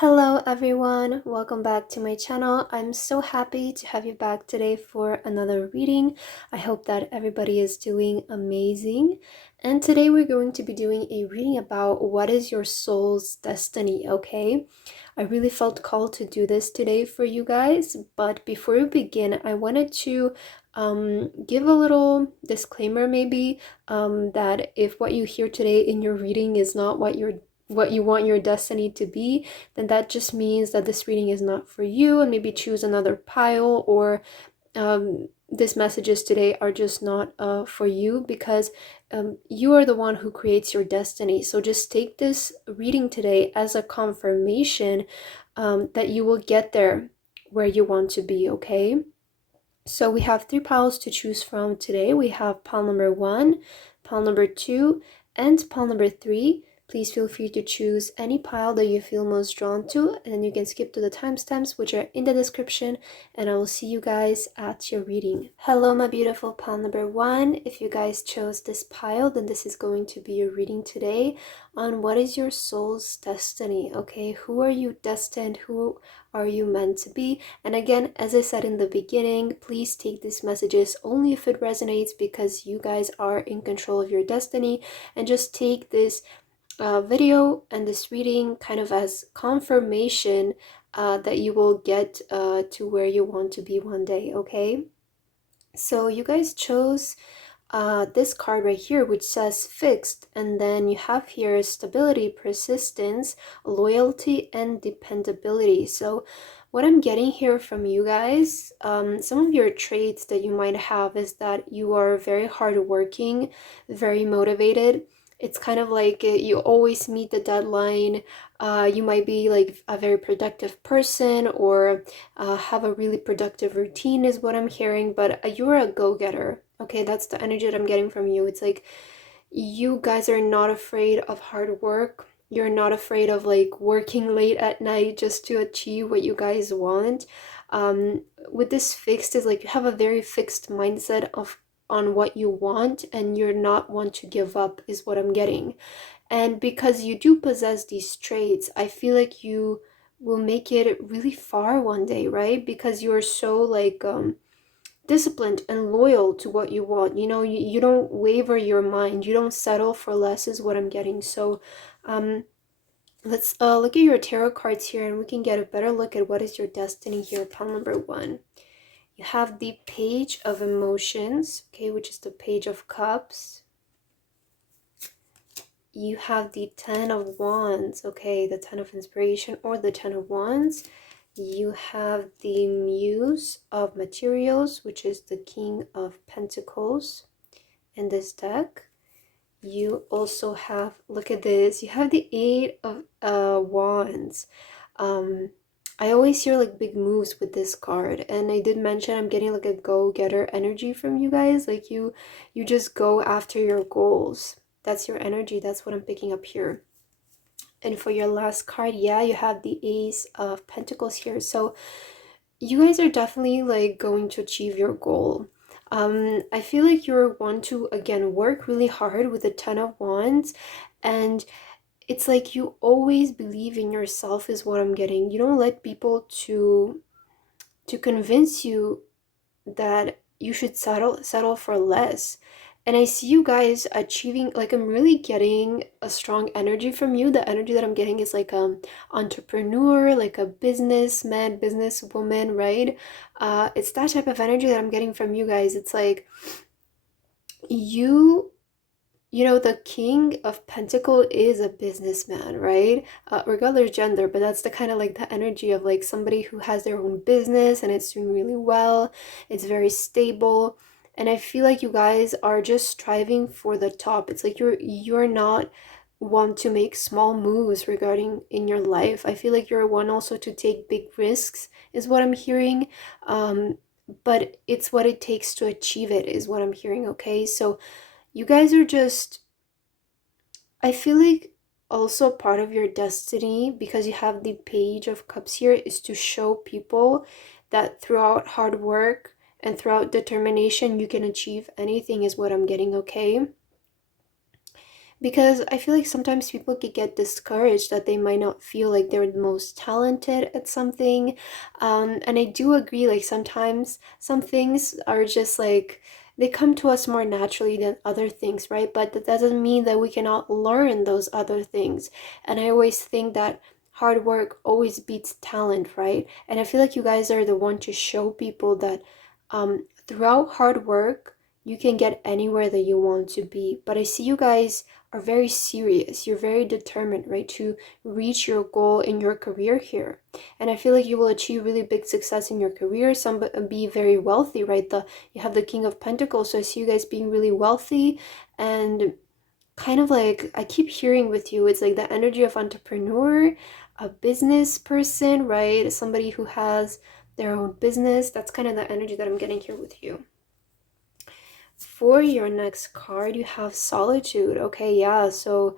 Hello everyone, welcome back to my channel. I'm so happy to have you back today for another reading. I hope that everybody is doing amazing. And today we're going to be doing a reading about what is your soul's destiny, okay? I really felt called to do this today for you guys, but before we begin, I wanted to give a little disclaimer maybe that if what you hear today in your reading is not what you want your destiny to be, then that just means that this reading is not for you, and maybe choose another pile, or these messages today are just not for you, because you are the one who creates your destiny. So just take this reading today as a confirmation that you will get there where you want to be, okay? So we have 3 piles to choose from today. We have pile number 1, pile number 2, and pile number 3. Please feel free to choose any pile that you feel most drawn to, and then you can skip to the timestamps, which are in the description, and I will see you guys at your reading. Hello, my beautiful pile number 1. If you guys chose this pile, then this is going to be your reading today on what is your soul's destiny, okay? Who are you destined? Who are you meant to be? And again, as I said in the beginning, please take these messages only if it resonates, because you guys are in control of your destiny, and just take this video and this reading kind of as confirmation that you will get to where you want to be one day, okay? So you guys chose this card right here, which says fixed, and then you have here stability, persistence, loyalty, and dependability. So what I'm getting here from you guys, some of your traits that you might have is that you are very hardworking, very motivated. It's kind of like you always meet the deadline. You might be like a very productive person, or have a really productive routine is what I'm hearing, but you're a go-getter. Okay, that's the energy that I'm getting from you. It's like you guys are not afraid of hard work. You're not afraid of like working late at night just to achieve what you guys want. With this fixed is like you have a very fixed mindset of on what you want, and you're not one to give up is what I'm getting. And because you do possess these traits, I feel like you will make it really far one day, right? Because you're so like disciplined and loyal to what you want. You know, you don't waver your mind. You don't settle for less is what I'm getting. So let's look at your tarot cards here, and we can get a better look at what is your destiny here. Pile number 1. You have the Page of Emotions, okay, which is the Page of Cups. You have the Ten of Wands, okay, the Ten of Inspiration or the Ten of Wands. You have the Muse of Materials, which is the King of Pentacles in this deck. You also have, look at this, you have the Eight of Wands. I always hear like big moves with this card, and I did mention I'm getting like a go-getter energy from you guys. Like you just go after your goals. That's your energy. That's what I'm picking up here. And for your last card, yeah, you have the Ace of Pentacles here. So you guys are definitely like going to achieve your goal. I feel like you're one to again work really hard with the Ten of Wands, and it's like you always believe in yourself is what I'm getting. You don't let people to convince you that you should settle for less. And I see you guys achieving, like I'm really getting a strong energy from you. The energy that I'm getting is like entrepreneur, like a businessman, businesswoman, right? It's that type of energy that I'm getting from you guys. It's like you know, the King of Pentacle is a businessman, right? Regardless of gender, but that's the kind of like the energy of like somebody who has their own business and it's doing really well. It's very stable. And I feel like you guys are just striving for the top. It's like you're not one to make small moves regarding in your life. I feel like you're one also to take big risks is what I'm hearing. But it's what it takes to achieve it is what I'm hearing, okay? So you guys are just, I feel like also part of your destiny, because you have the Page of Cups here, is to show people that throughout hard work and throughout determination, you can achieve anything is what I'm getting, okay? Because I feel like sometimes people could get discouraged that they might not feel like they're the most talented at something. And I do agree, like sometimes some things are just like they come to us more naturally than other things, right? But that doesn't mean that we cannot learn those other things. And I always think that hard work always beats talent, right? And I feel like you guys are the one to show people that throughout hard work, you can get anywhere that you want to be. But I see you guys are very serious. You're very determined, right, to reach your goal in your career here. And I feel like you will achieve really big success in your career. Some be very wealthy, right? You have the King of Pentacles, so I see you guys being really wealthy and kind of like I keep hearing with you, it's like the energy of entrepreneur, a business person, right? Somebody who has their own business. That's kind of the energy that I'm getting here with you. For your next card, you have solitude. Okay, yeah, so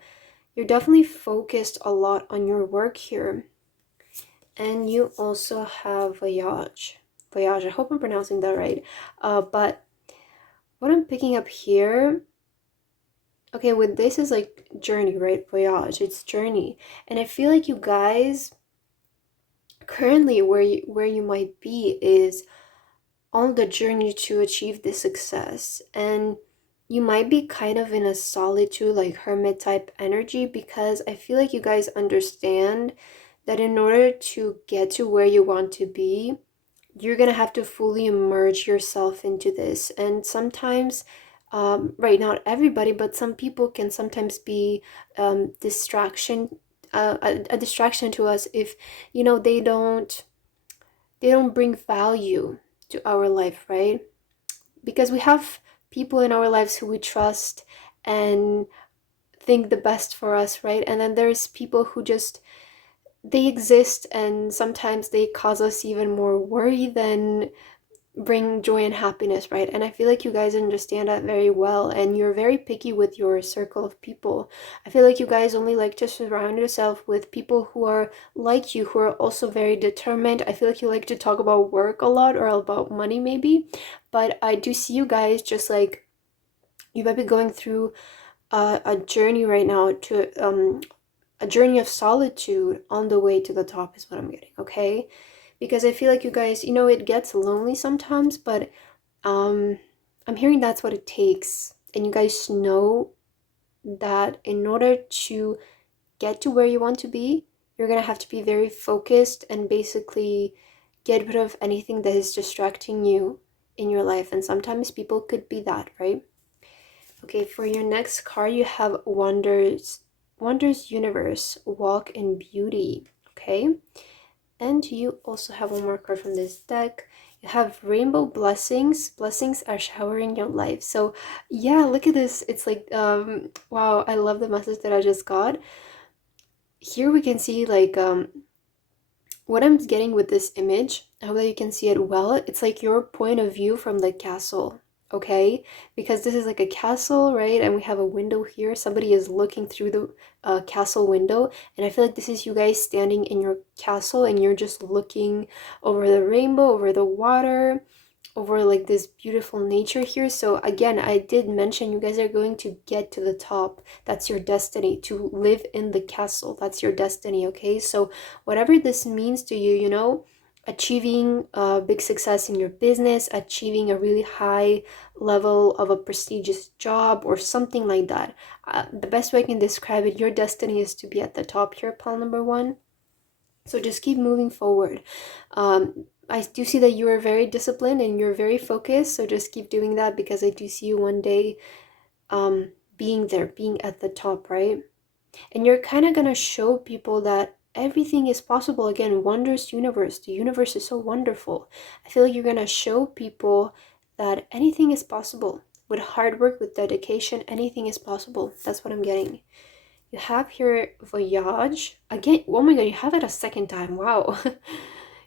you're definitely focused a lot on your work here. And you also have voyage. Voyage, I hope I'm pronouncing that right. But what I'm picking up here, okay, with this is like journey, right? Voyage, it's journey. And I feel like you guys currently where you might be is on the journey to achieve this success. And you might be kind of in a solitude, like hermit type energy, because I feel like you guys understand that in order to get to where you want to be, you're gonna have to fully immerse yourself into this. And sometimes, right, not everybody, but some people can sometimes be distraction, a distraction to us if they don't bring value to our life, right? Because we have people in our lives who we trust and think the best for us, right? And then there's people who just they exist and sometimes they cause us even more worry than bring joy and happiness, right? And I feel like you guys understand that very well, and you're very picky with your circle of people. I feel like you guys only like to surround yourself with people who are like you, who are also very determined. I feel like you like to talk about work a lot or about money, maybe, but I do see you guys just like you might be going through a journey right now to a journey of solitude on the way to the top is what I'm getting, okay? Because I feel like you guys, it gets lonely sometimes, but um I'm hearing that's what it takes. And you guys know that in order to get to where you want to be, you're going to have to be very focused and basically get rid of anything that is distracting you in your life. And sometimes people could be that, right? Okay, for your next card, you have Wonders Universe, Walk in Beauty. Okay, and you also have one more card from this deck. You have Rainbow Blessings. Blessings are showering your life. So yeah, look at this. It's like wow, I love the message that I just got. Here we can see like what I'm getting with this image. I hope that you can see it well. It's like your point of view from the castle, okay? Because this is like a castle, right? And we have a window here. Somebody is looking through the castle window, and I feel like this is you guys standing in your castle and you're just looking over the rainbow, over the water, over like this beautiful nature here. So again, I did mention you guys are going to get to the top. That's your destiny, to live in the castle. That's your destiny, okay? So whatever this means to you, achieving big success in your business, achieving a really high level of a prestigious job or something like that. The best way I can describe it, your destiny is to be at the top here, pile number one. So just keep moving forward. I do see that you are very disciplined and you're very focused. So just keep doing that, because I do see you one day being there, being at the top, right? And you're kind of going to show people that everything is possible. Again, wondrous universe. The universe is so wonderful. I feel like you're going to show people that anything is possible. With hard work, with dedication, anything is possible. That's what I'm getting. You have here Voyage. Again, oh my god, you have it a second time. Wow.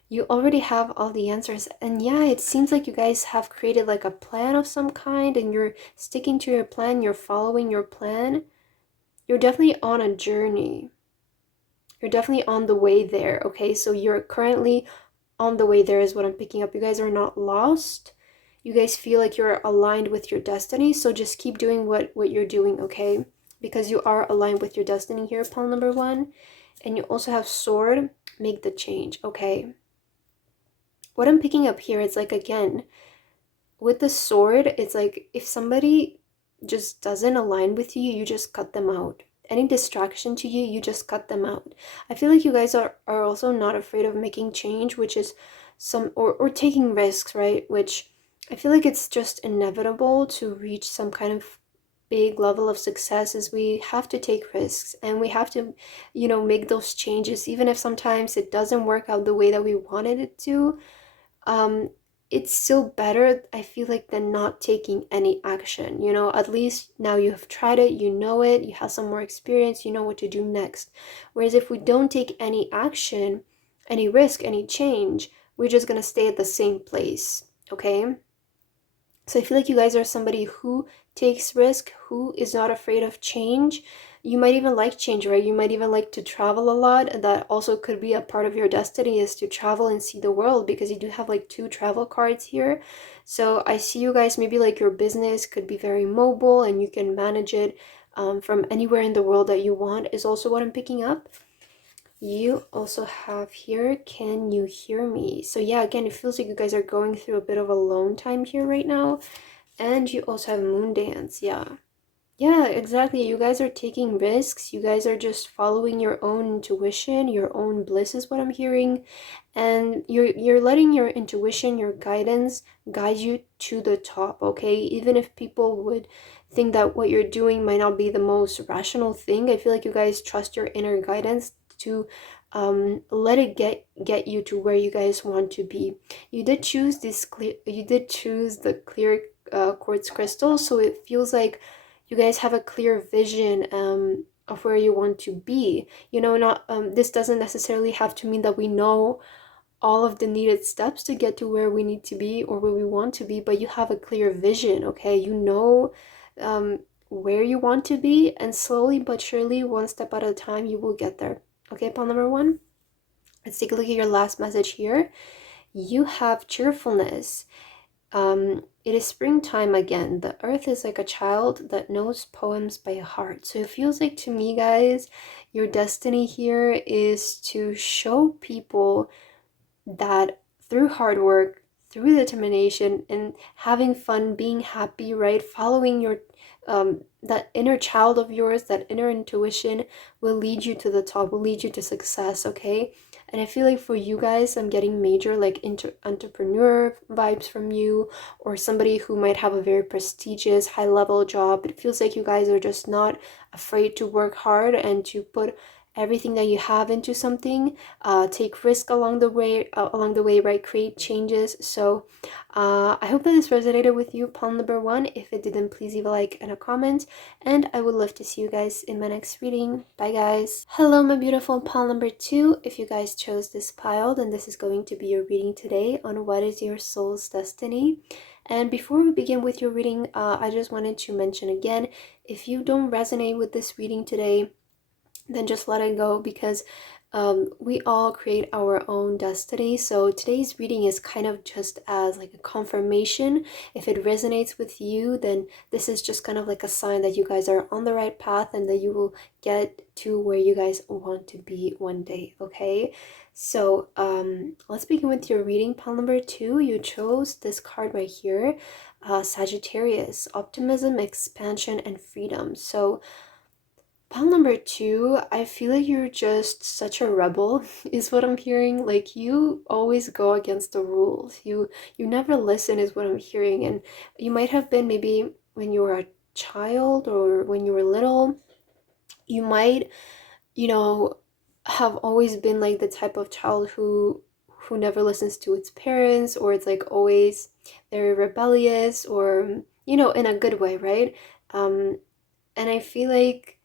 You already have all the answers. And yeah, it seems like you guys have created like a plan of some kind and you're sticking to your plan, you're following your plan. You're definitely on a journey. You're definitely on the way there, okay? So you're currently on the way there is what I'm picking up. You guys are not lost. You guys feel like you're aligned with your destiny, so just keep doing what you're doing, okay? because you are aligned with your destiny here, pile number one. And you also have sword, make the change, okay? What I'm picking up here is like, again, with the sword, it's like if somebody just doesn't align with you, you just cut them out. Any distraction to you, you just cut them out. I feel like you guys are also not afraid of making change, which is or taking risks, right? Which I feel like it's just inevitable to reach some kind of big level of success is we have to take risks and we have to, make those changes, even if sometimes it doesn't work out the way that we wanted it to. um it's still better, I feel like, than not taking any action. At least now you have tried it, you know it, you have some more experience, you know what to do next. Whereas if we don't take any action, any risk, any change, we're just going to stay at the same place, okay? So I feel like you guys are somebody who takes risk, who is not afraid of change. You might even like change, right? You might even like to travel a lot. And that also could be a part of your destiny, is to travel and see the world, because you do have like 2 travel cards here. So I see you guys, maybe like your business could be very mobile and you can manage it from anywhere in the world that you want, is also what I'm picking up. You also have here, can you hear me? So yeah, again, it feels like you guys are going through a bit of alone time here right now. And you also have moon dance. Yeah, exactly. You guys are taking risks. You guys are just following your own intuition, your own bliss is what I'm hearing. And you're letting your intuition, your guidance guide you to the top, okay? Even if people would think that what you're doing might not be the most rational thing, I feel like you guys trust your inner guidance to let it get you to where you guys want to be. You did choose the clear quartz crystal, so it feels like you guys have a clear vision of where you want to be. Not this doesn't necessarily have to mean that we know all of the needed steps to get to where we need to be or where we want to be, but you have a clear vision, okay? You know where you want to be, and slowly but surely, one step at a time, you will get there. Okay, pile number one. Let's take a look at your last message here. You have cheerfulness. It is springtime again. The earth is like a child that knows poems by heart. So it feels like to me, guys, your destiny here is to show people that through hard work, through determination, and having fun, being happy, right? Following your that inner child of yours, that inner intuition will lead you to the top, will lead you to success, okay? And I feel like for you guys, I'm getting major like entrepreneur vibes from you, or somebody who might have a very prestigious, high level job. It feels like you guys are just not afraid to work hard and to put everything that you have into something, take risk along the way, right? Create changes. So I hope that this resonated with you, palm number one. If it didn't, please leave a like and a comment, and I would love to see you guys in my next reading. Bye guys. Hello my beautiful pile number two. If you guys chose this pile, then this is going to be your reading today on what is your soul's destiny. And before we begin with your reading, I just wanted to mention again, if you don't resonate with this reading today, then just let it go, because we all create our own destiny. So today's reading is kind of just as like a confirmation. If it resonates with you, then this is just kind of like a sign that you guys are on the right path and that you will get to where you guys want to be one day, okay? So let's begin with your reading. Pile number two, you chose this card right here, Sagittarius, optimism, expansion, and freedom. So pile number two, I feel like you're just such a rebel, is what I'm hearing. Like you always go against the rules. You never listen, is what I'm hearing. And you might have been, maybe when you were a child or when you were little, you might, you know, have always been like the type of child who never listens to its parents, or it's like always very rebellious, or in a good way, right? And I feel like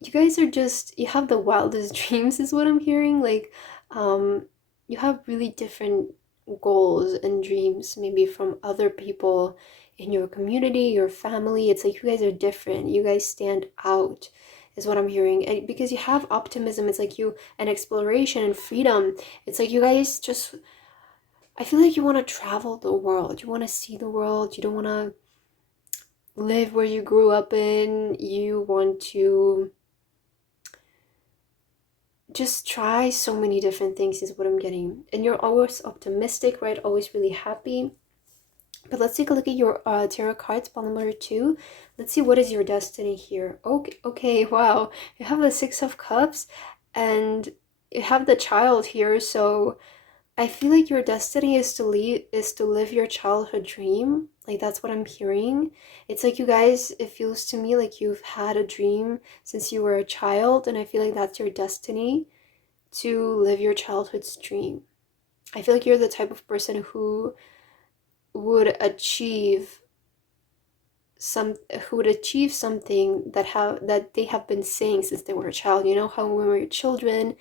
you guys are just, you have the wildest dreams, is what I'm hearing. Like you have really different goals and dreams maybe from other people in your community, your family. It's like you guys are different, you guys stand out, is what I'm hearing. And because you have optimism, it's like you, and exploration and freedom, it's like you guys just, I feel like you want to travel the world, you want to see the world, you don't want to live where you grew up in. You want to just try so many different things, is what I'm getting. And you're always optimistic, right? Always really happy. But let's take a look at your tarot cards, pile number 2. Let's see what is your destiny here. Okay, wow. You have the Six of Cups and you have the Child here. So I feel like your destiny is to live your childhood dream. Like that's what I'm hearing. It's like you guys, it feels to me like you've had a dream since you were a child, and I feel like that's your destiny, to live your childhood's dream. I feel like you're the type of person would achieve some who would achieve something that they have been saying since they were a child. You know how when we're children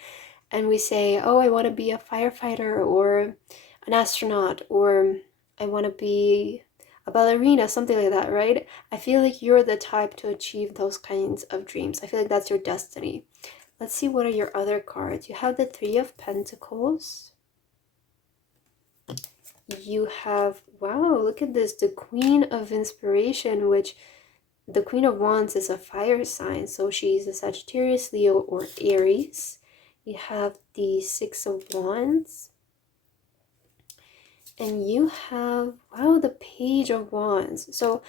and we say, oh, I want to be a firefighter or an astronaut, or I want to be a ballerina, something like that, right? I feel like you're the type to achieve those kinds of dreams. I feel like that's your destiny. Let's see, what are your other cards? You have the Three of Pentacles. You have, wow, look at this, the Queen of Inspiration, which the Queen of Wands is a fire sign, so she's a Sagittarius, Leo, or Aries. You have the Six of Wands. And you have, wow, the Page of Wands. So,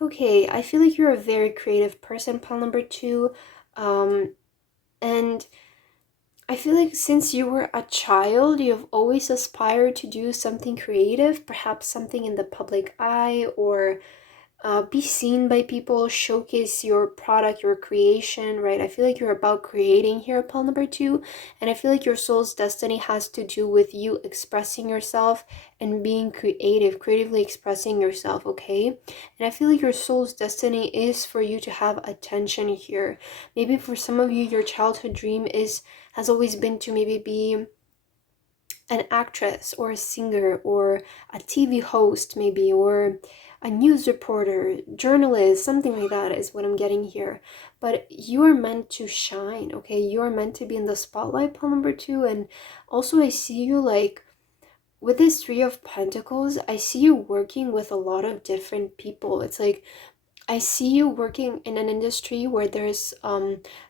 okay, I feel like you're a very creative person, pile number 2. And I feel like since you were a child, you've always aspired to do something creative, perhaps something in the public eye, or be seen by people, showcase your product, your creation, right? I feel like you're about creating here, pile number 2. And I feel like your soul's destiny has to do with you expressing yourself and being creative, creatively expressing yourself, okay? And I feel like your soul's destiny is for you to have attention here. Maybe for some of you, your childhood dream has always been to maybe be an actress or a singer or a TV host, maybe, or a news reporter, journalist, something like that is what I'm getting here. But you are meant to shine, okay? You are meant to be in the spotlight, pile number 2. And also I see you like, with this Three of Pentacles, I see you working with a lot of different people. It's like I see you working in an industry where there's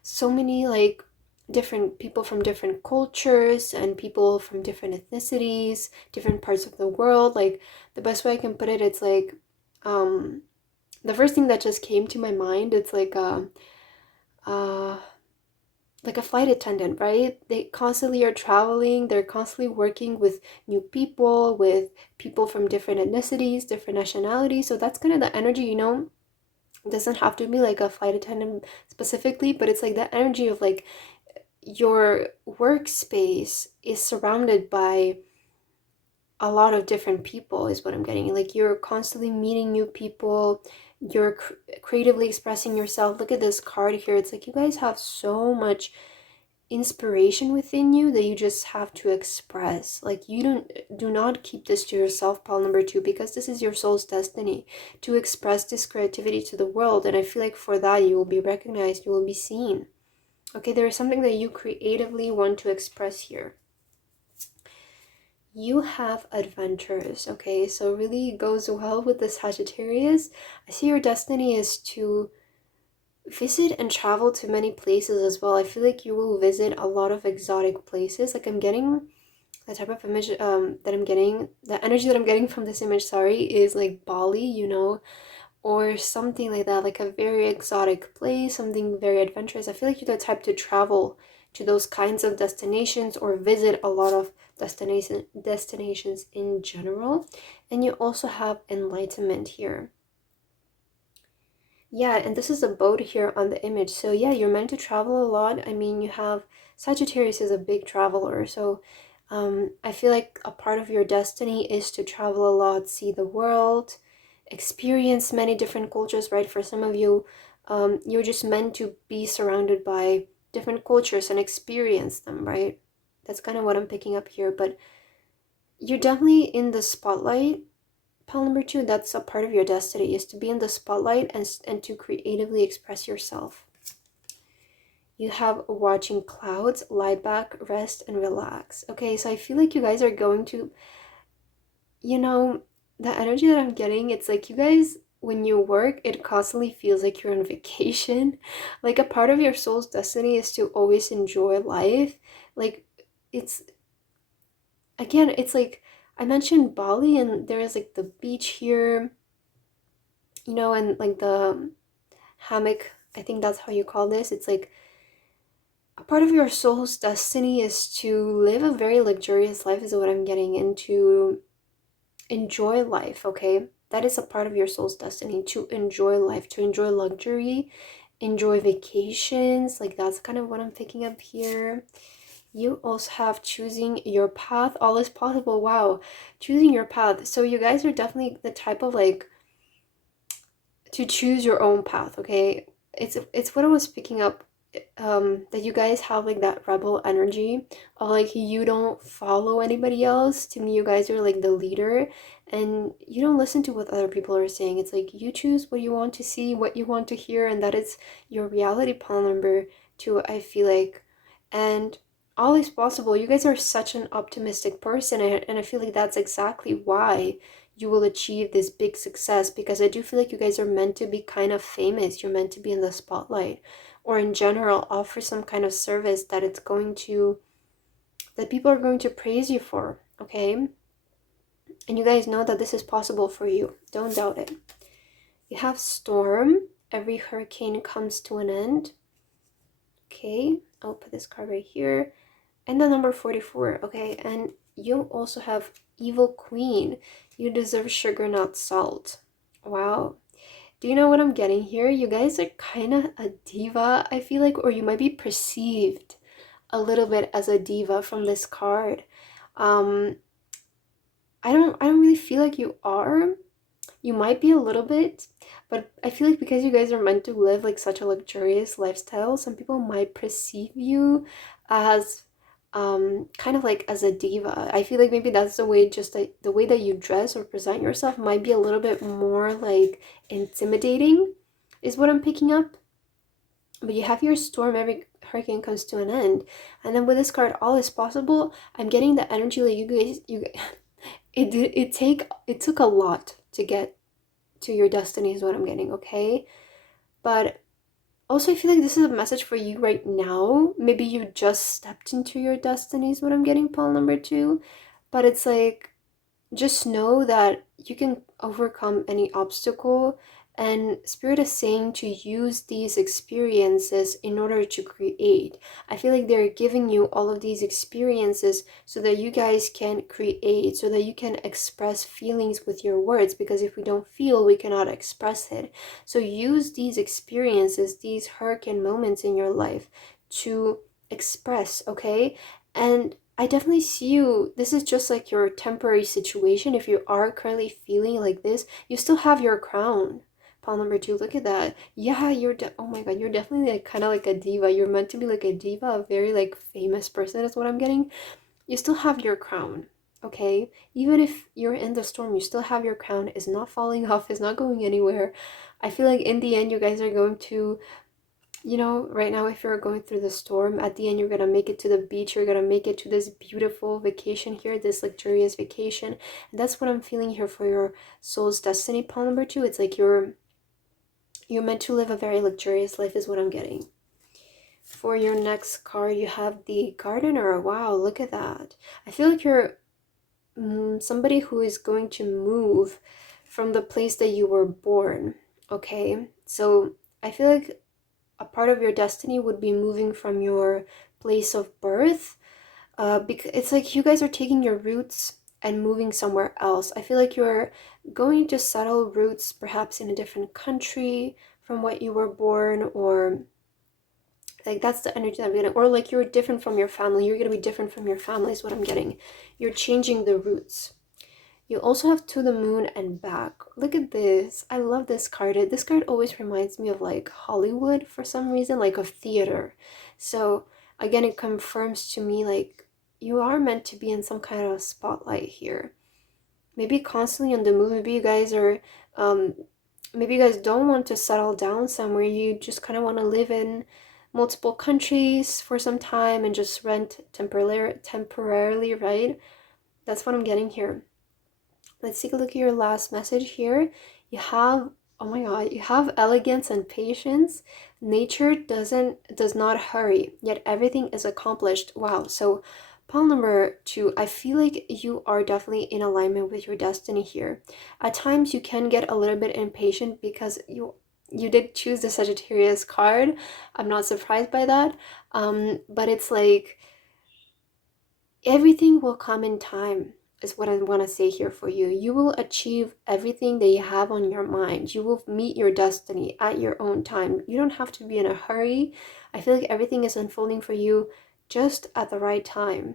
so many like different people from different cultures and people from different ethnicities, different parts of the world. Like the best way I can put it, it's um the first thing that just came to my mind, it's uh like a flight attendant, right? They constantly are traveling, they're constantly working with new people, with people from different ethnicities, different nationalities. So that's kind of the energy, you know. It doesn't have to be like a flight attendant specifically, but it's like the energy of like your workspace is surrounded by a lot of different people, is what I'm getting. Like you're constantly meeting new people, you're creatively expressing yourself. Look at this card here. It's like you guys have so much inspiration within you that you just have to express. Like you do not keep this to yourself, pile number 2, because this is your soul's destiny, to express this creativity to the world. And I feel like for that you will be recognized, you will be seen. Okay, there is something that you creatively want to express here. You have adventures, okay? So really goes well with the Sagittarius. I see your destiny is to visit and travel to many places as well. I feel like you will visit a lot of exotic places. Like I'm getting the type of image that I'm getting, the energy that I'm getting from this image, sorry, is like Bali, you know, or something like that, like a very exotic place, something very adventurous. I feel like you're the type to travel to those kinds of destinations or visit a lot of destinations in general. And you also have enlightenment here. Yeah, and this is a boat here on the image. So yeah, you're meant to travel a lot. I mean, you have Sagittarius is a big traveler. So I feel like a part of your destiny is to travel a lot, see the world, experience many different cultures, right? For some of you, you're just meant to be surrounded by different cultures and experience them, right? That's kind of what I'm picking up here. But you're definitely in the spotlight. Pile number 2, that's a part of your destiny, is to be in the spotlight and to creatively express yourself. You have watching clouds, lie back, rest, and relax. Okay, so I feel like you guys are going to, you know, the energy that I'm getting, it's like you guys when you work, it constantly feels like you're on vacation. Like a part of your soul's destiny is to always enjoy life. Like it's again, it's like I mentioned Bali and there is like the beach here, and like the hammock. I think that's how you call this. It's like a part of your soul's destiny is to live a very luxurious life, is what I'm getting into. Enjoy life, okay? That is a part of your soul's destiny, to enjoy life, to enjoy luxury, enjoy vacations. Like that's kind of what I'm picking up here. You also have choosing your path. All is possible. Wow. Choosing your path. So you guys are definitely the type of like to choose your own path, okay? It's what I was picking up, that you guys have like that rebel energy of like you don't follow anybody else. To me, you guys are like the leader and you don't listen to what other people are saying. It's like you choose what you want to see, what you want to hear, and that is your reality pole number two, I feel like. And all is possible. You guys are such an optimistic person, and I feel like that's exactly why you will achieve this big success, because I do feel like you guys are meant to be kind of famous. You're meant to be in the spotlight, or in general offer some kind of service that that people are going to praise you for, okay? And you guys know that this is possible for you. Don't doubt it. You have storm. Every hurricane comes to an end. Okay, I'll put this card right here. And the number 44, okay? And you also have evil queen. You deserve sugar, not salt. Wow. Do you know what I'm getting here? You guys are kind of a diva, I feel like, or you might be perceived a little bit as a diva from this card. Um, I don't really feel like you are. You might be a little bit, but I feel like because you guys are meant to live like such a luxurious lifestyle, some people might perceive you as kind of like as a diva. I feel like maybe that's the way, just like the way that you dress or present yourself might be a little bit more like intimidating, is what I'm picking up. But you have your storm, every hurricane comes to an end. And then with this card, all is possible. I'm getting the energy like you it took a lot to get to your destiny, is what I'm getting, okay? But also I feel like this is a message for you right now. Maybe you just stepped into your destiny, is what I'm getting, Paul number two. But it's like, just know that you can overcome any obstacle, and spirit is saying to use these experiences in order to create. I feel like they're giving you all of these experiences so that you guys can create, so that you can express feelings with your words, because if we don't feel, we cannot express it. So use these experiences, these hurricane moments in your life, to express, okay? And I definitely see you. This is just like your temporary situation. If you are currently feeling like this, you still have your crown. Paul number two, look at that. Yeah, oh my god, you're definitely like kind of like a diva. You're meant to be like a diva, a very like famous person, is what I'm getting. You still have your crown, okay? Even if you're in the storm, you still have your crown. It's not falling off, it's not going anywhere. I feel like in the end, you guys are going to, right now, if you're going through the storm, at the end, you're gonna make it to the beach. You're gonna make it to this beautiful vacation here, this luxurious vacation. And that's what I'm feeling here for your soul's destiny, Paul number two. It's like you're meant to live a very luxurious life, is what I'm getting. For your next card, you have the gardener. Wow, look at that. I feel like you're somebody who is going to move from the place that you were born, okay? So I feel like a part of your destiny would be moving from your place of birth, because it's like you guys are taking your roots and moving somewhere else. I feel like you're going to settle roots perhaps in a different country from what you were born, or like that's the energy that I'm getting, or like you're different from your family. You're going to be different from your family, is what I'm getting. You're changing the roots. You also have to the moon and back. Look at this. I love this card. This card always reminds me of like Hollywood for some reason, like of theater. So again, it confirms to me like you are meant to be in some kind of spotlight here. Maybe constantly on the move. Maybe you guys are, maybe you guys don't want to settle down somewhere. You just kind of want to live in multiple countries for some time and just rent temporarily, right? That's what I'm getting here. Let's take a look at your last message here. You have Oh my God, you have elegance and patience. Nature does not hurry, yet everything is accomplished. Wow. So pile number two, I feel like you are definitely in alignment with your destiny here. At times you can get a little bit impatient because you did choose the Sagittarius card. I'm not surprised by that. But it's like everything will come in time, is what I want to say here for you. You will achieve everything that you have on your mind. You will meet your destiny at your own time. You don't have to be in a hurry. I feel like everything is unfolding for you just at the right time.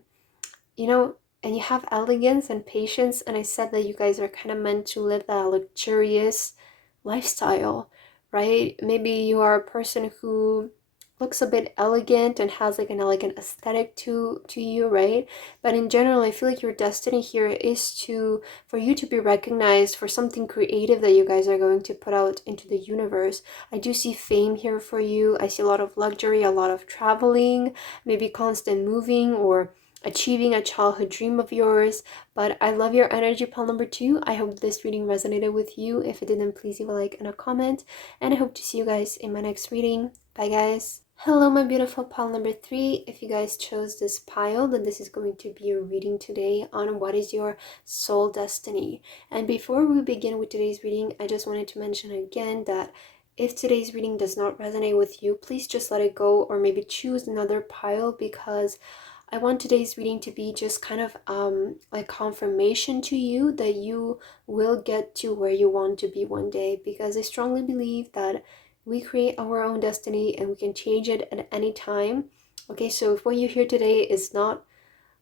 You know, and you have elegance and patience. And I said that you guys are kind of meant to live that luxurious lifestyle, right? Maybe you are a person who looks a bit elegant and has like an elegant aesthetic to you, right? But in general, I feel like your destiny here is to for you to be recognized for something creative that you guys are going to put out into the universe. I do see fame here for you. I see a lot of luxury, a lot of traveling, maybe constant moving or achieving a childhood dream of yours. But I love your energy, pile number two. I hope this reading resonated with you. If it didn't, please leave a like and a comment. And I hope to see you guys in my next reading. Bye, guys. Hello, my beautiful pile number three. If you guys chose this pile, then this is going to be a reading today on what is your soul destiny. And before we begin with today's reading, I just wanted to mention again that if today's reading does not resonate with you, please just let it go or maybe choose another pile, because I want today's reading to be just kind of like confirmation to you that you will get to where you want to be one day, because I strongly believe that we create our own destiny and we can change it at any time. Okay, so if what you hear today is not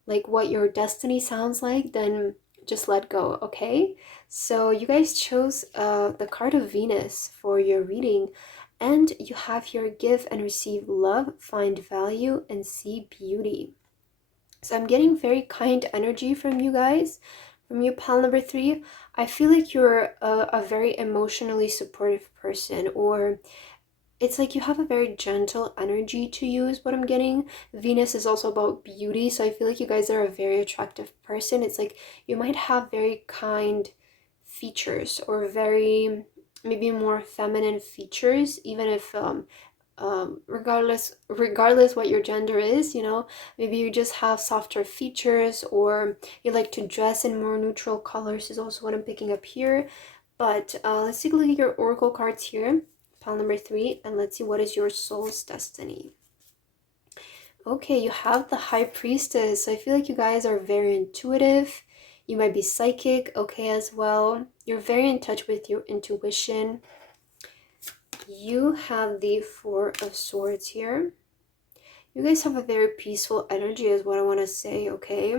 like what your destiny sounds like, then just let go, okay? So you guys chose the card of Venus for your reading, and you have here give and receive love, find value, and see beauty. So I'm getting very kind energy from you guys, from you, pal number three. I feel like you're a very emotionally supportive person, or it's like you have a very gentle energy to you, is what I'm getting. Venus is also about beauty, so I feel like you guys are a very attractive person. It's like you might have very kind features or very maybe more feminine features, even if regardless what your gender is, you know, maybe you just have softer features, or you like to dress in more neutral colors, is also what I'm picking up here. But let's take a look at your oracle cards here, pile number three, and let's see what is your soul's destiny. Okay, you have the high priestess. So I feel like you guys are very intuitive. You might be psychic, okay, as well. You're very in touch with your intuition. You have the Four of Swords here. You guys have a very peaceful energy, is what I want to say, okay?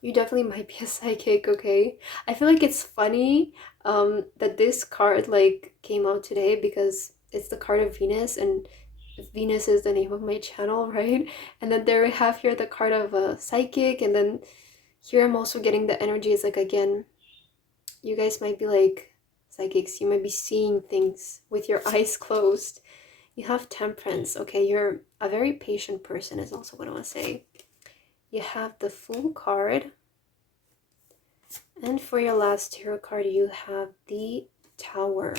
You definitely might be a psychic, okay? I feel like it's funny that this card like came out today because it's the card of Venus, and Venus is the name of my channel, right? And then there we have here the card of a psychic, and then here I'm also getting the energy. It's like, again, you guys might be like psychics. You might be seeing things with your eyes closed. You have Temperance. Okay, you're a very patient person, is also what I want to say. You have the Fool card. And for your last tarot card, you have the Tower.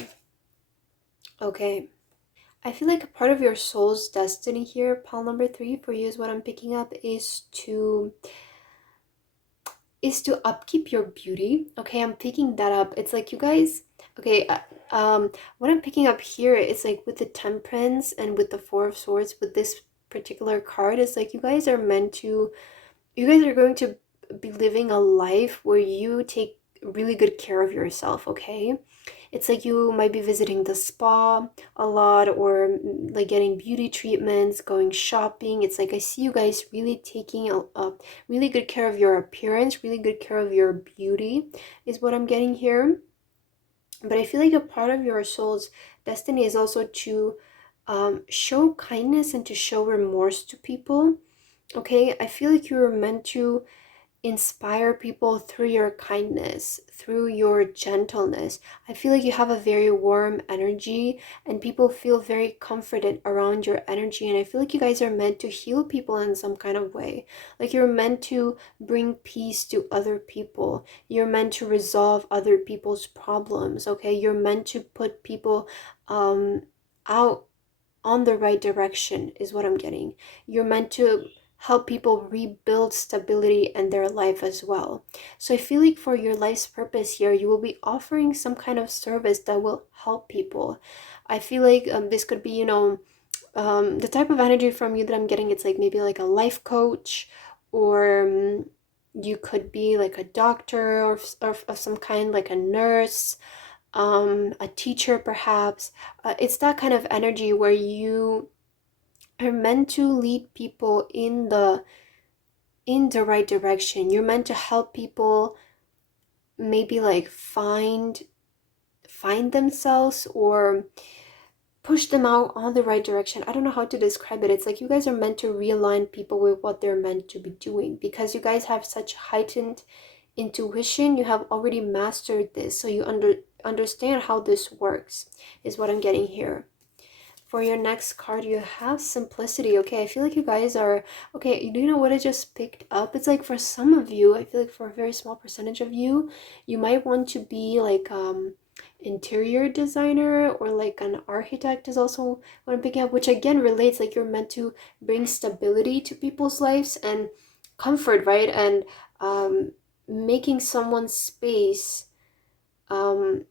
Okay. I feel like a part of your soul's destiny here, pile number three, for you is what I'm picking up, is to upkeep your beauty. Okay, I'm picking that up. It's like you guys, okay, what I'm picking up here is like with the Temperance and with the Four of Swords, with this particular card, is like you guys are meant to, you guys are going to be living a life where you take really good care of yourself, okay? It's like you might be visiting the spa a lot, or like getting beauty treatments, going shopping. It's like I see you guys really taking a really good care of your appearance, really good care of your beauty, is what I'm getting here. But I feel like a part of your soul's destiny is also to show kindness and to show remorse to people. Okay, I feel like you're meant to, inspire people through your kindness, through your gentleness. I feel like you have a very warm energy and people feel very comforted around your energy. And I feel like you guys are meant to heal people in some kind of way. Like you're meant to bring peace to other people. You're meant to resolve other people's problems, okay? You're meant to put people out on the right direction, is what I'm getting. You're meant to help people rebuild stability in their life as well. So I feel like for your life's purpose here, you will be offering some kind of service that will help people. I feel like this could be, the type of energy from you that I'm getting. It's like maybe like a life coach, or you could be like a doctor, or of some kind, like a nurse, a teacher perhaps. It's that kind of energy where you are meant to lead people in the right direction. You're meant to help people maybe like find themselves, or push them out on the right direction. I don't know how to describe it. It's like you guys are meant to realign people with what they're meant to be doing, because you guys have such heightened intuition. You have already mastered this, so you understand how this works, is what I'm getting here. For your next card, you have simplicity. Okay, I feel like you guys are, okay, do you know what I just picked up? It's like for some of you, I feel like for a very small percentage of you, you might want to be like interior designer, or like an architect is also what I'm picking up, which again relates, like you're meant to bring stability to people's lives and comfort, right? And making someone's space, um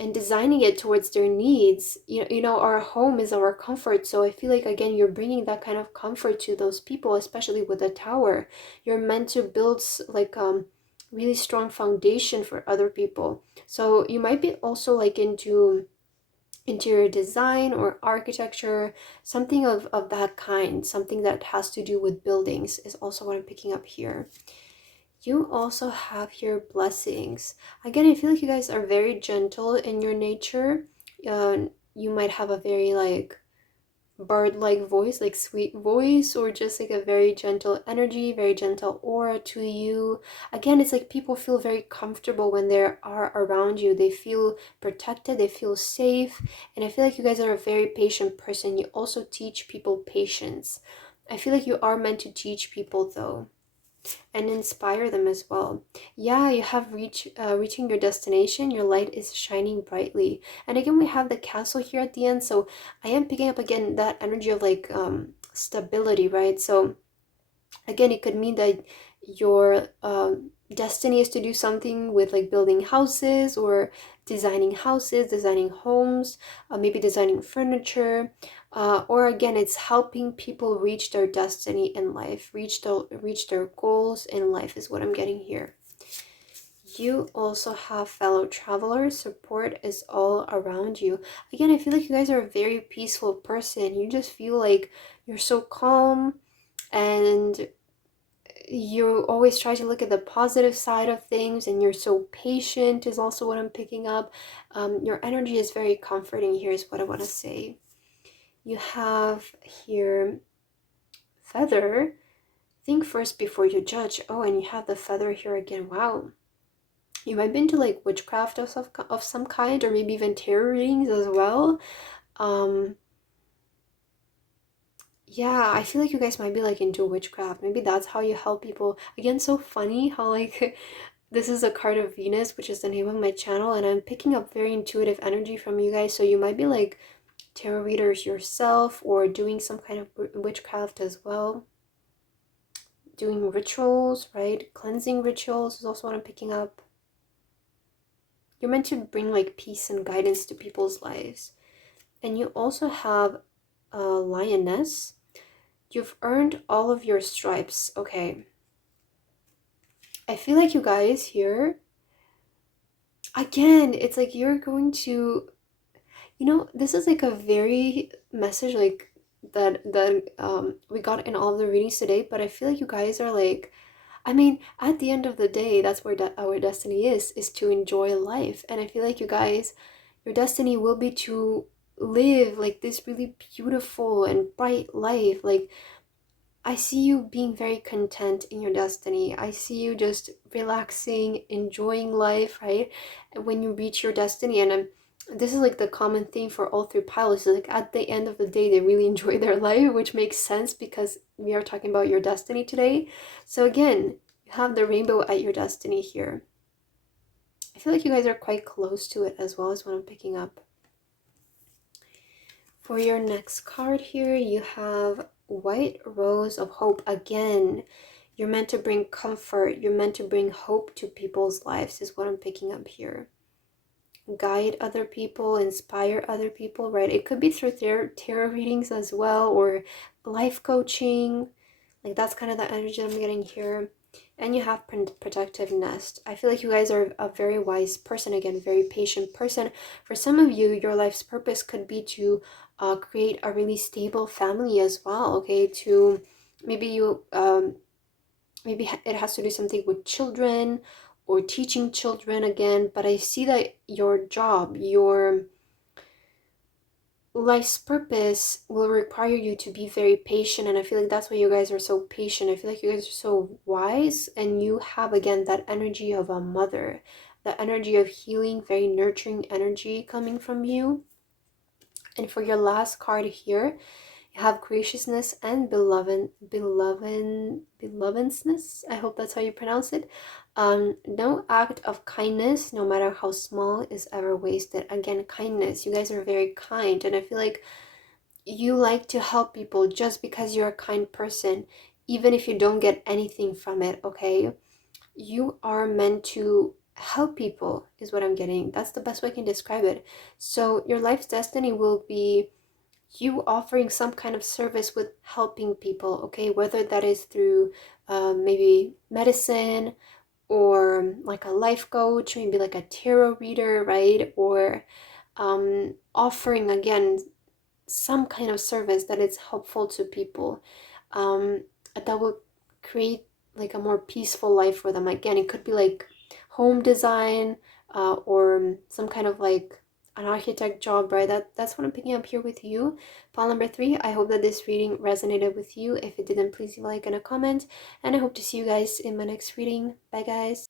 and designing it towards their needs. Our home is our comfort, so I feel like again you're bringing that kind of comfort to those people, especially with the tower. You're meant to build like really strong foundation for other people. So you might be also like into interior design or architecture, something of that kind, something that has to do with buildings is also what I'm picking up here. You also have your blessings. Again, I feel like you guys are very gentle in your nature. You might have a very like bird-like voice, like sweet voice, or just like a very gentle energy, very gentle aura to you. Again, it's like people feel very comfortable when they are around you. They feel protected, they feel safe, and I feel like you guys are a very patient person. You also teach people patience. I feel like you are meant to teach people though, and inspire them as well. Yeah, you have reaching your destination. Your light is shining brightly. And again, we have the castle here at the end. So I am picking up again that energy of like stability, right? So again, it could mean that your destiny is to do something with like building houses, or designing homes, maybe designing furniture, or again, it's helping people reach their destiny in life, reach their goals in life, is what I'm getting here. You also have fellow travelers. Support is all around you. Again, I feel like you guys are a very peaceful person. You just feel like you're so calm, and you always try to look at the positive side of things, and you're so patient is also what I'm picking up. Your energy is very comforting here, is what I want to say. You have here feather. Think first before you judge. Oh, and you have the feather here again. Wow. You might be into like witchcraft of some kind, or maybe even tarot readings as well. Um, yeah, I feel like you guys might be like into witchcraft. Maybe that's how you help people. Again, so funny how like this is a card of Venus, which is the name of my channel, and I'm picking up very intuitive energy from you guys. So you might be like tarot readers yourself, or doing some kind of witchcraft as well. Doing rituals, right? Cleansing rituals is also what I'm picking up. You're meant to bring like peace and guidance to people's lives. And you also have a lioness. You've earned all of your stripes. Okay. I feel like you guys here, again, it's like you're going to, this is like a very message like that we got in all of the readings today, but I feel like you guys are like, I mean, at the end of the day, that's where our destiny is to enjoy life. And I feel like you guys, your destiny will be to live like this really beautiful and bright life. Like I see you being very content in your destiny. I see you just relaxing, enjoying life, right? And when you reach your destiny, and this is like the common theme for all three pilots. Like at the end of the day, they really enjoy their life, which makes sense because we are talking about your destiny today. So again, you have the rainbow at your destiny here. I feel like you guys are quite close to it as well as what I'm picking up. For your next card here, you have White Rose of Hope. Again, you're meant to bring comfort. You're meant to bring hope to people's lives is what I'm picking up here. Guide other people, inspire other people, right? It could be through tarot readings as well, or life coaching. Like that's kind of the energy I'm getting here. And you have protective nest. I feel like you guys are a very wise person, again, very patient person. For some of you, your life's purpose could be to create a really stable family as well, okay? To maybe you, maybe it has to do something with children or teaching children again. But I see that your job, your life's purpose will require you to be very patient, and I feel like that's why you guys are so patient. I feel like you guys are so wise, and you have again that energy of a mother, the energy of healing, very nurturing energy coming from you. And for your last card here, you have graciousness and belovedness. I hope that's how you pronounce it. No act of kindness, no matter how small, is ever wasted. Again, kindness. You guys are very kind, and I feel like you like to help people just because you're a kind person, even if you don't get anything from it, okay? You are meant to help people, is what I'm getting. That's the best way I can describe it. So, your life's destiny will be you offering some kind of service with helping people, okay? Whether that is through maybe medicine or like a life coach, maybe like a tarot reader, right? Or offering again some kind of service that is helpful to people, that will create like a more peaceful life for them. Again, it could be like home design, or some kind of like an architect job, right? That's what I'm picking up here with you. File number 3. I hope that this reading resonated with you. If it didn't, please leave a like and a comment, and I hope to see you guys in my next reading. Bye guys.